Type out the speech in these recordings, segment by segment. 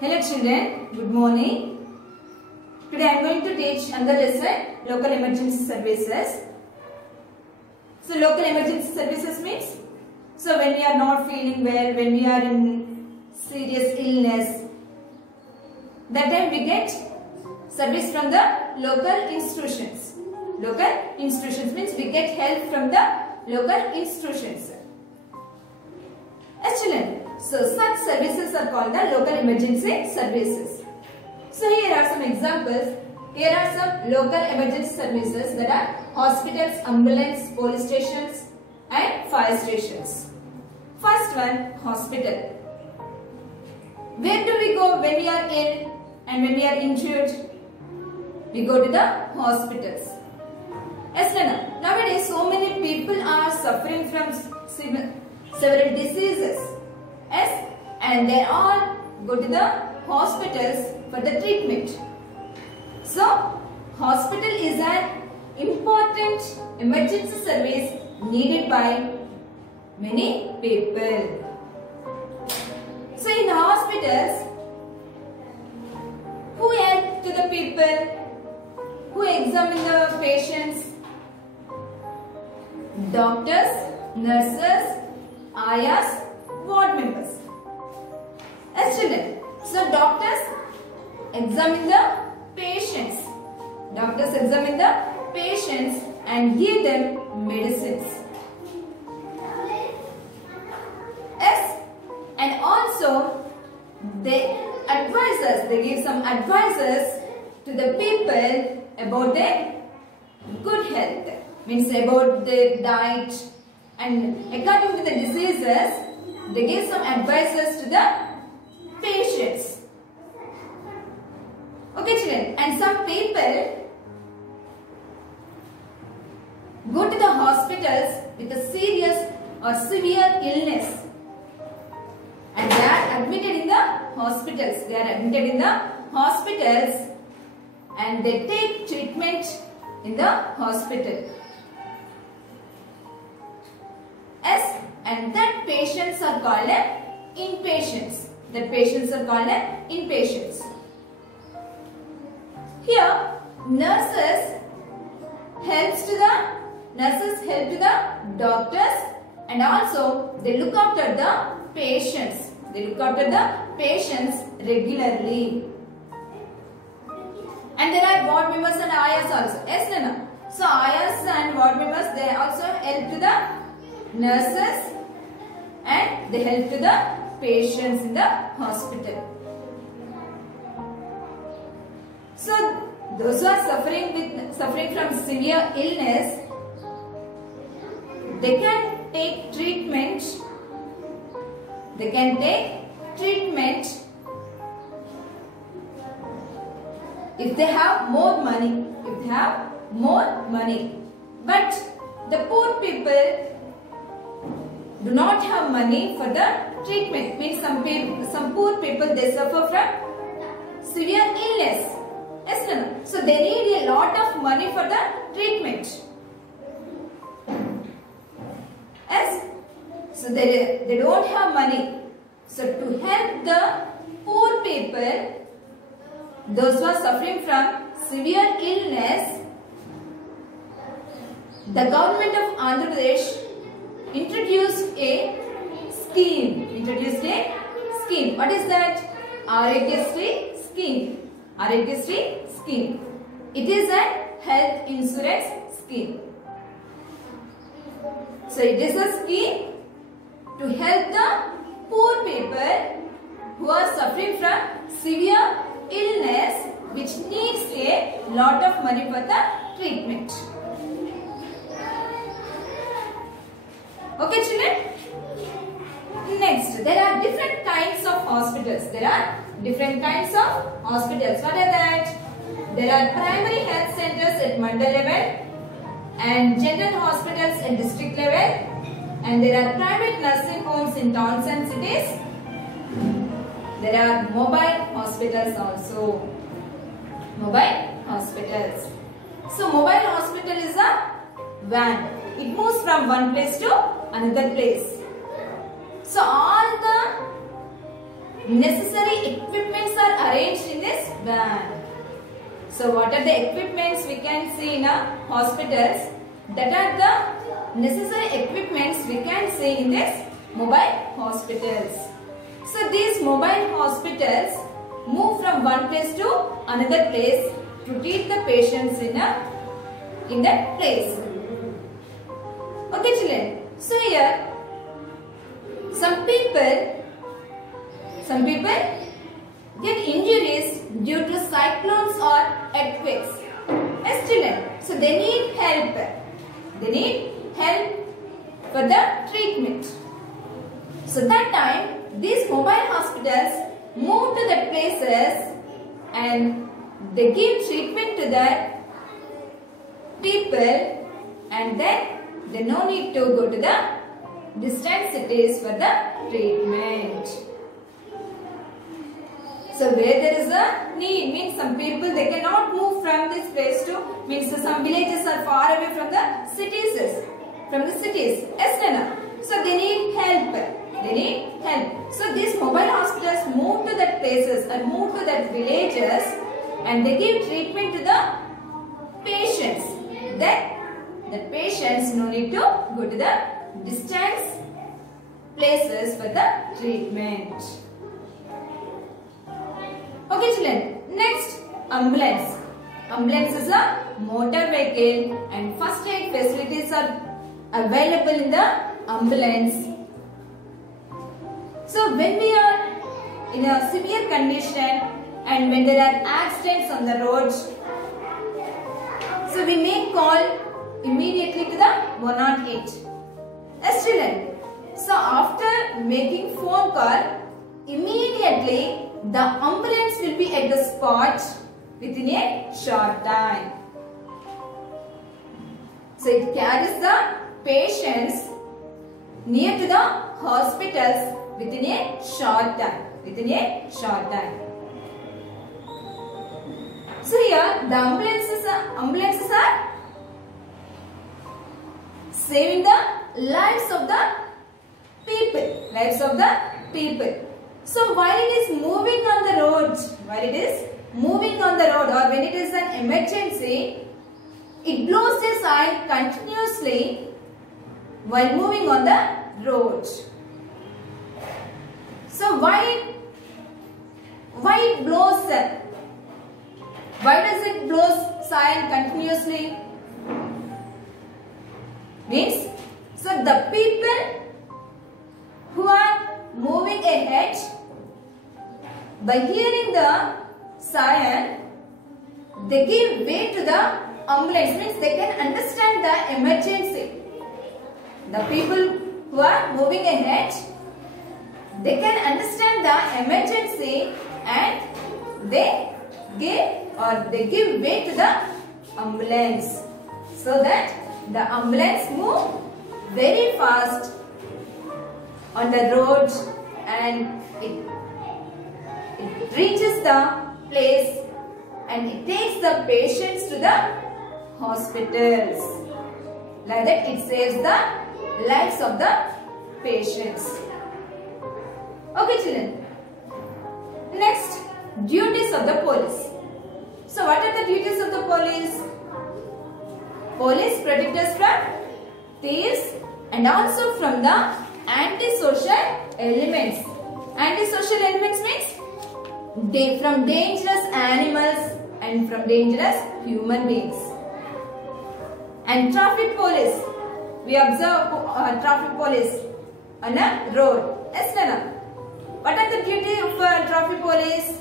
Hello children, good morning. Today I am going to teach another lesson, local emergency services. So local emergency services means, so when we are not feeling well, when we are in serious illness, that time we get service from the local institutions. Local institutions means we get help from the local institutions. Yes children, so such services are called the local emergency services. So here are some examples. Here are some local emergency services, that are hospitals, ambulance, police stations and fire stations. First one, hospital. Where do we go when we are ill and when we are injured? We go to the hospitals. Yes, Lana. Nowadays so many people are suffering from several diseases. Yes, and they all go to the hospitals for the treatment. So, hospital is an important emergency service needed by many people. So, in hospitals, who help to the people? Who examine the patients? Doctors, nurses, ayas, ward members. As children, so doctors examine the patients. Doctors examine the patients and give them medicines. Yes, and also they advise us, they give some advices to the people about their good health. Means about their diet, and according to the diseases, they give some advices to the patients. Okay children, and some people go to the hospitals with a serious or severe illness, and they are admitted in the hospitals. They are admitted in the hospitals and they take treatment in the hospital. Yes, and that patients are called inpatients. The patients are called inpatients. Here, nurses help to the doctors, and also they look after the patients. They look after the patients regularly. And there are ward members and ayas also. Yes, Nana. So ayas and ward members, they also help to the nurses and they help to the patients in the hospital. So those who are suffering from severe illness, they can take treatment. They can take treatment if they have more money. If they have more money, but the poor people do not have money for the treatment. Means some poor people, they suffer from severe illness. Yes, no? So they need a lot of money for the treatment. Yes, so they don't have money. So to help the poor people, those who are suffering from severe illness, the government of Andhra Pradesh introduced a scheme. What is that? Aarogyasri scheme. Aarogyasri scheme. It is a health insurance scheme. So it is a scheme to help the poor people who are suffering from severe illness which needs a lot of money for the treatment. Okay children? Next, there are different kinds of hospitals. There are different kinds of hospitals. What are that? There are primary health centers at mandal level and general hospitals at district level, and there are private nursing homes in towns and cities. There are mobile hospitals also. Mobile hospitals. So mobile hospital is a van. It moves from one place to another place. So all the necessary equipments wristband. So what are the equipments we can see in a hospitals? That are the necessary equipments we can see in this mobile hospitals. So these mobile hospitals move from one place to another place to treat the patients in that place. Okay children, so here some people get injuries due to cyclones or earthquakes. Yes children, so they need help. They need help for the treatment. So that time these mobile hospitals move to the places and they give treatment to the people, and then they no need to go to the distant cities for the treatment. So where there is a need, means some people they cannot move from this place to, means some villages are far away from the cities. Yes, Nana. So they need help. They need help. So these mobile hospitals move to that places and move to that villages, and they give treatment to the patients. Then the patients no need to go to the distant places for the treatment. Okay children, next ambulance. Ambulance is a motor vehicle and first aid facilities are available in the ambulance. So when we are in a severe condition and when there are accidents on the roads, so we may call immediately to the 108. Yes children, so after making phone call, immediately the ambulance will be at the spot within a short time. So it carries the patients near to the hospitals within a short time. So here the ambulances are saving the lives of the people. So while it is moving on the road, or when it is an emergency, it blows the siren continuously while moving on the road. So why it blows? Why does it blow siren continuously? Means, so the people who are moving ahead, by hearing the siren, they give way to the ambulance, means they can understand the emergency. The people who are moving ahead, they can understand the emergency and they give way to the ambulance, so that the ambulance move very fast on the road and it reaches the place and it takes the patients to the hospitals. Like that it saves the lives of the patients. Okay children. Next, duties of the police. So what are the duties of the police? Police protect us from thieves and also from the antisocial elements. Antisocial elements means from dangerous animals and from dangerous human beings. And traffic police. We observe traffic police on a road. Yes, Nana. What are the duties of traffic police?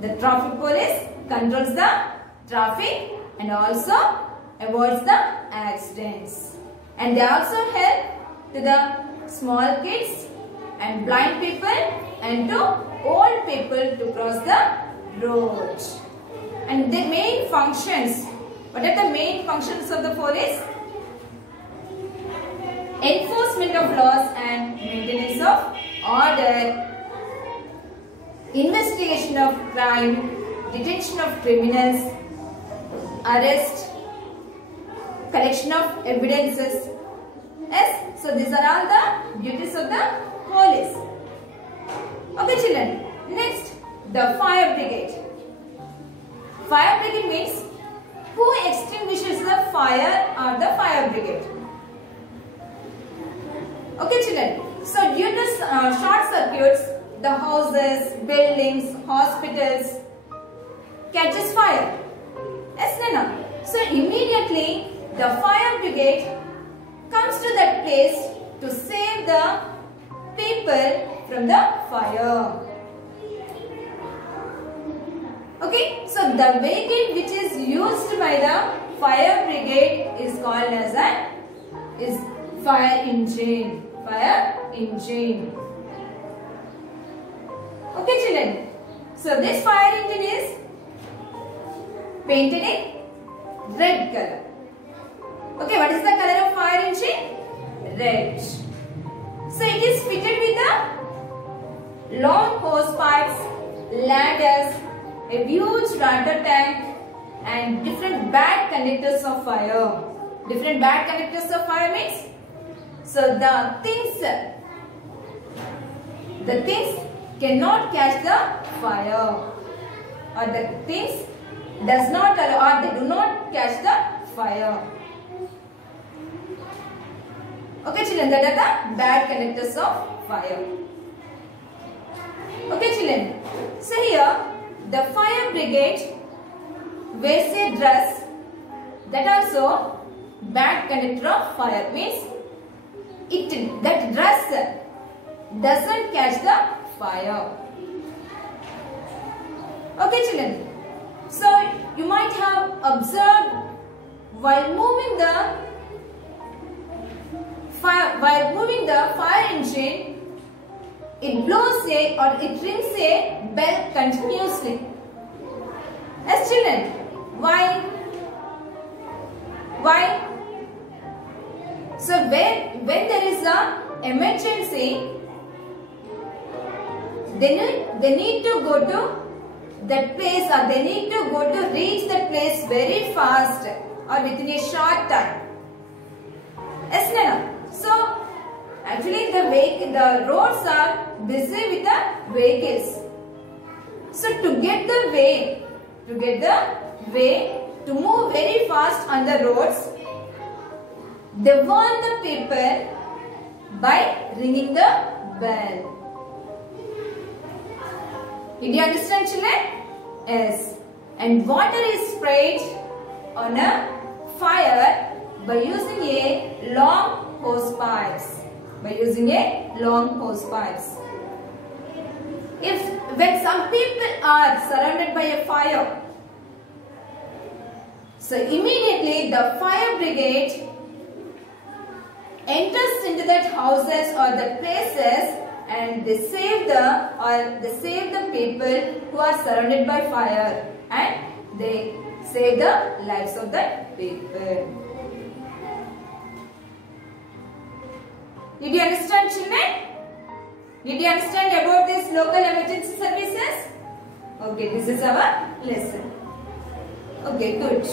The traffic police controls the traffic and also avoids the accidents. And they also help to the small kids and blind people and to old people to cross the road. And the main functions. What are the main functions of the police? Enforcement of laws and maintenance of order, investigation of crime, detention of criminals, arrest, collection of evidences. Yes, so these are all the duties of the police. Okay children, next the fire brigade. Fire brigade means who extinguishes the fire or the fire brigade. Okay children, so due to short circuits, the houses, buildings, hospitals catches fire. Yes, Nana. So immediately the fire brigade comes to that place to save the people from the fire. Okay, so the vehicle which is used by the fire brigade is called as fire engine. Fire engine. Okay children, so this fire engine is painted in red color. Okay, what is the color of fire engine? Red. So it is fitted with the long hose pipes, ladders, a huge water tank and different bad conductors of fire. Different bad conductors of fire means, so the things cannot catch the fire, or the things does not allow, or they do not catch the fire. Okay children, that are the bad conductors of fire. Okay children, so here the fire brigade wears a dress that also bad conductor of fire, means that dress doesn't catch the fire. Okay children, so you might have observed while moving the fire engine, it blows or it rings a bell continuously. Yes children, why? So when there is a emergency, they need to go to that place, or they need to go to reach that place very fast or within a short time. Yes, Nana. So actually the roads are busy with the vehicles. So to get the way to move very fast on the roads, they warn the people by ringing the bell. Did you understand children? Yes. And water is sprayed on a fire by using a long hose pipes. When some people are surrounded by a fire, so immediately the fire brigade enters into that houses or the places, and they save the people who are surrounded by fire, and they save the lives of the people. Did you understand children? Did you understand about this local emergency services? Okay, this is our lesson. Okay, good.